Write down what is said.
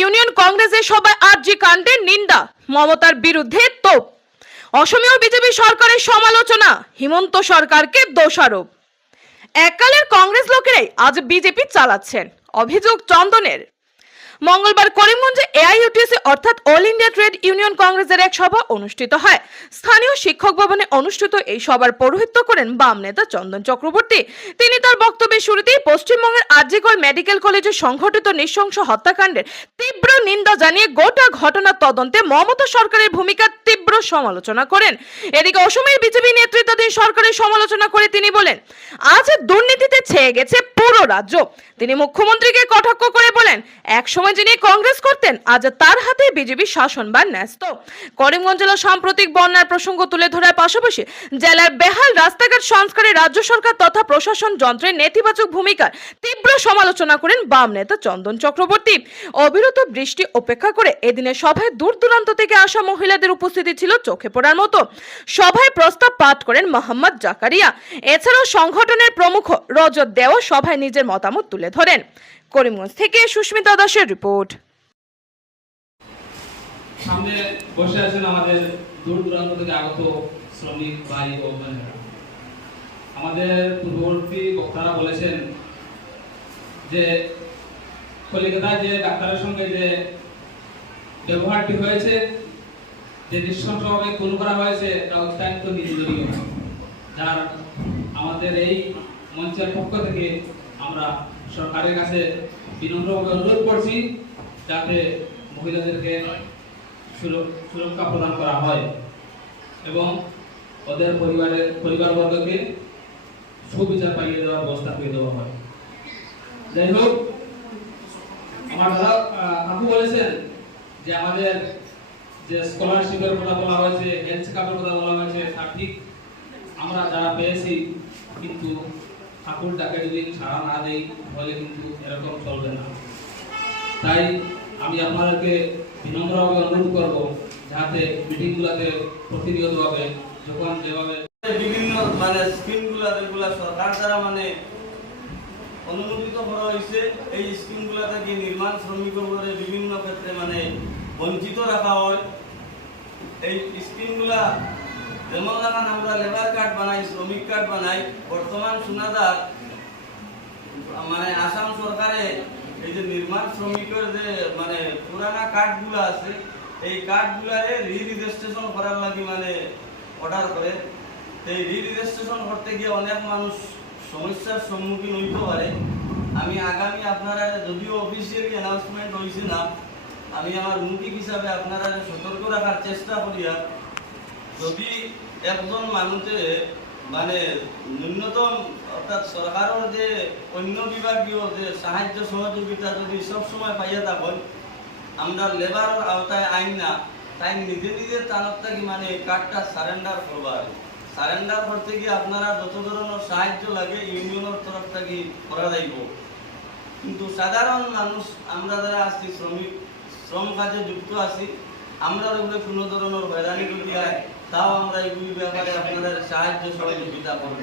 Union কংগ্রেসের সভায় আরজি কাণ্ডের নিন্দা, মমতার বিরুদ্ধে তোপ। অসমীয় বিজেপি সরকারের সমালোচনা, হিমন্ত সরকারকে দোষারোপ। এককালের কংগ্রেস লোকেরাই আজ বিজেপি চালাচ্ছেন, অভিযোগ চন্দনের। মঙ্গলবার করিমগঞ্জে এআইইউটিউসি অর্থাৎ অল ইন্ডিয়া ট্রেড ইউনিয়ন কংগ্রেসের এক সভা অনুষ্ঠিত হয়। স্থানীয় শিক্ষক ভবনে অনুষ্ঠিত এই সভার পৌরোহিত্য করেন বাম নেতা চন্দন চক্রবর্তী। তিনি তার বক্তব্যের শুরুতেই পশ্চিমবঙ্গের আরজিকর মেডিকেল কলেজে সংঘটিত নৃশংস হত্যাকাণ্ডের তীব্র নিন্দা জানিয়ে গোটা ঘটনার তদন্তে মমতা সরকারের ভূমিকার তীব্র সমালোচনা করেন। এদিকে অসমের বিজেপি নেতৃত্বাধীন সরকারের সমালোচনা করে তিনি বলেন, আজ দুর্নীতিতে ছেয়ে গেছে পুরো রাজ্য। তিনি মুখ্যমন্ত্রীকে কটাক্ষ করে বলেন, একসময় যিনি কংগ্রেস করতেন আজ তার হাতে বিজেপি শাসন বা ন্যস্ত। করিমগঞ্জ জেলার সাম্প্রতিক বন্যার প্রসঙ্গ তুলে ধরার পাশাপাশি জেলার বেহাল রাস্তাঘাট সংস্কারে রাজ্য সরকার তথা প্রশাসন যন্ত্রের নেতিবাচক ভূমিকার তীব্র সমালোচনা করেন বাম নেতা চন্দন চক্রবর্তী। অবিরত বৃষ্টি উপেক্ষা করে এদিনের সভায় দূর দূরান্ত থেকে আসা মহিলাদের উপস্থিতি ছিল চোখে পড়ার মতো। সভায় প্রস্তাব পাঠ করেন মোহাম্মদ জাকারিয়া। এছাড়াও সংগঠনের প্রমুখ রজত দেও সভায় নিজের মতামত তুলে ধরেন। করিমগঞ্জ থেকে সুস্মিতা দাসের রিপোর্ট। সামনে বসে আছেন আমাদের দূর দূরান্ত থেকে আগত শ্রমিক ভাই ও বোনেরা। আমাদের পূর্ববর্তী বক্তারা বলেছেন যে কলিকাতায় যে ডাক্তারের সঙ্গে যে ব্যবহারটি হয়েছে, যে নৃশংসভাবে খুন করা হয়েছে, তা অত্যন্ত নিন্দনীয়। যার আমাদের এই মঞ্চের পক্ষ থেকে আমরা সরকারের কাছে বিনম্রভাবে অনুরোধ করছি যাতে মহিলাদেরকে সুরক্ষা প্রদান করা হয় এবং ওদের পরিবারবর্গকে সুবিচার পাইয়ে দেওয়ার ব্যবস্থা করে দেওয়া হয়। যাই হোক, আমার দাদা কাকু বলেছেন যে আমাদের যে স্কলারশিপের কথা বলা হয়েছে, হেলথ চেকআপের কথা বলা হয়েছে, তা ঠিক আমরা যারা পেয়েছি, কিন্তু ঠাকুর ডাকে যদি সাড়া না দেই তাহলে কিন্তু এরকম চলবে না। তাই আমি আপনাদেরকে বিনম্রভাবে অনুরোধ করব যাতে মিটিংগুলোতে প্রতিনিয়তভাবে যখন যেভাবে বিভিন্ন স্কিমগুলো যেগুলো সরকার দ্বারা অনুমোদিত করা হয়েছে, এই স্কিমগুলো থেকে নির্মাণ শ্রমিকদের বিভিন্ন ক্ষেত্রে বঞ্চিত রাখা হয়। এই স্কিমগুলা যেমন লাগান আমরা লেবার কার্ড বানাই, শ্রমিক কার্ড বানাই, বর্তমান শোনাদার আসাম সরকারে এই যে নির্মাণ শ্রমিকের যে পুরানা কার্ডগুলো আছে, এই কার্ডগুলারে রি-রেজিস্ট্রেশন করার লাগি অর্ডার করে। এই রি-রেজিস্ট্রেশন করতে গিয়ে অনেক মানুষ সমস্যার সম্মুখীন হইতে পারে। আমি আগামী আপনারা, যদিও অফিসিয়ালি অ্যানাউন্সমেন্ট হয়েছে না, আমি আমার মৌখিক হিসাবে আপনারা সতর্ক রাখার চেষ্টা করিয়া, যদি একজন মানুষের ন্যূনতম অর্থাৎ সরকারের যে অন্য বিভাগীয় যে সাহায্য সহযোগিতা যদি সবসময় পাইয়া থাকেন, আমরা লেবারের আওতায় আইন না, তাই নিজে নিজে টানত থাকি কার্ডটা সারেন্ডার করবার। সারেন্ডার করতে গিয়ে আপনারা যত ধরনের সাহায্য লাগে ইউনিয়নের তরফ থেকে করা যাইব। কিন্তু সাধারণ মানুষ আমরা যারা আছি, শ্রম কাজে যুক্ত আছি, আমরা উপরে কোনো ধরনের হয়রানি যদি হয়, তাও আমরা এই ব্যাপারে আপনাদের সাহায্য সহযোগিতা করব।